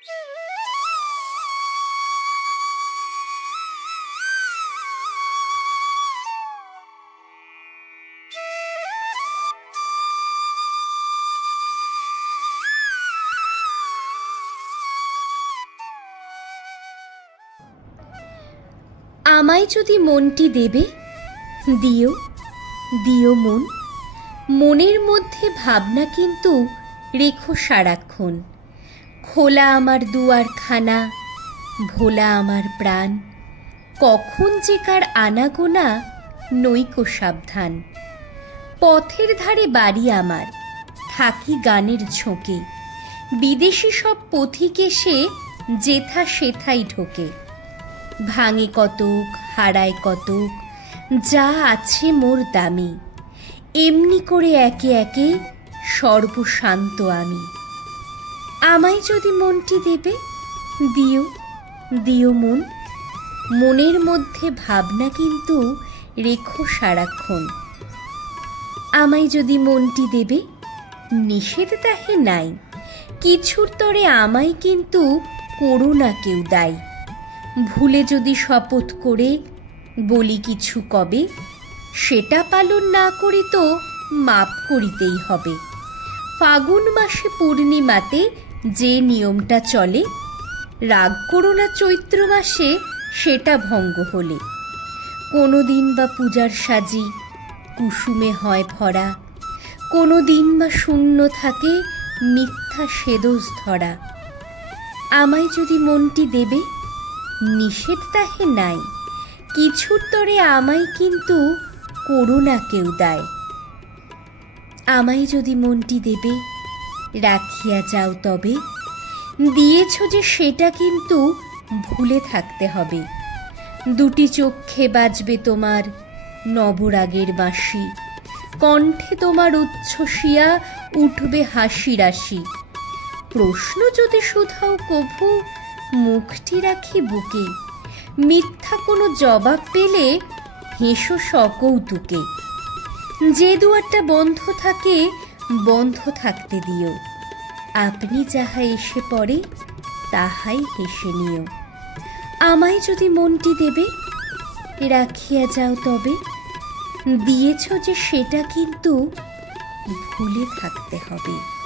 আমায় যদি মনটি দেবে, দিও দিও মন। মনের মধ্যে ভাবনা কিন্তু রেখো সারাক্ষণ। খোলা আমার দুয়ারখানা, ভোলা আমার প্রাণ। কখন যে কার আনাগোনা নইকো সাবধান। পথের ধারে বাড়ি আমার, থাকি গানের ঝোঁকে। বিদেশি সব পথিক এসে যেথা সেথাই ঢোকে। ভাঙে কতক, হারায় কতক, যা আছে মোর দামি। এমনি করে একে একে সর্বশান্ত আমি। আমায় যদি মনটি দেবে, দিও দিও মন। মনের মধ্যে ভাবনা কিন্তু রেখো সারাক্ষণ। আমায় যদি মনটি দেবে, নিষেধ তাহে নাই। কিছুর তরে আমায় কিন্তু করো না কেউ দায়। ভুলে যদি শপথ করে বলি কিছু কবে, সেটা পালন না করি তো মাপ করিতেই হবে। ফাগুন মাসে পূর্ণিমাতে যে নিয়মটা চলে, রাগ করো না চৈত্র মাসে সেটা ভঙ্গ হলে। কোনো দিন বা পূজার সাজি কুসুমে হয় ভরা, কোনো দিন বা শূন্য থাকে মিথ্যা সেদোষ ধরা। আমায় যদি মনটি দেবে, নিষেধ তাহে নাই। কিছুর তরে আমায় কিন্তু করো না কেউ দায়। আমায় যদি মনটি দেবে, রাখিয়া যাও তবে। দিয়েছ যে সেটা কিন্তু ভুলে থাকতে হবে। দুটি চক্ষে বাজবে তোমার নবরাগের বাঁশি। কণ্ঠে তোমার উচ্ছ্বসিয়া উঠবে হাসি রাশি। প্রশ্ন যদি শুধাও কভু, মুখটি রাখি বুকে। মিথ্যা কোনো জবাব পেলে হেসো সকৌতুকে। যে দুয়ারটা বন্ধ থাকে বন্ধ থাকতে দিও। আপনি যাহা এসে পড়ে তাহাই হেসে নিও। আমায় যদি মনটি দেবে, রাখিয়া যাও তবে। দিয়েছ যে সেটা কিন্তু ভুলে থাকতে হবে।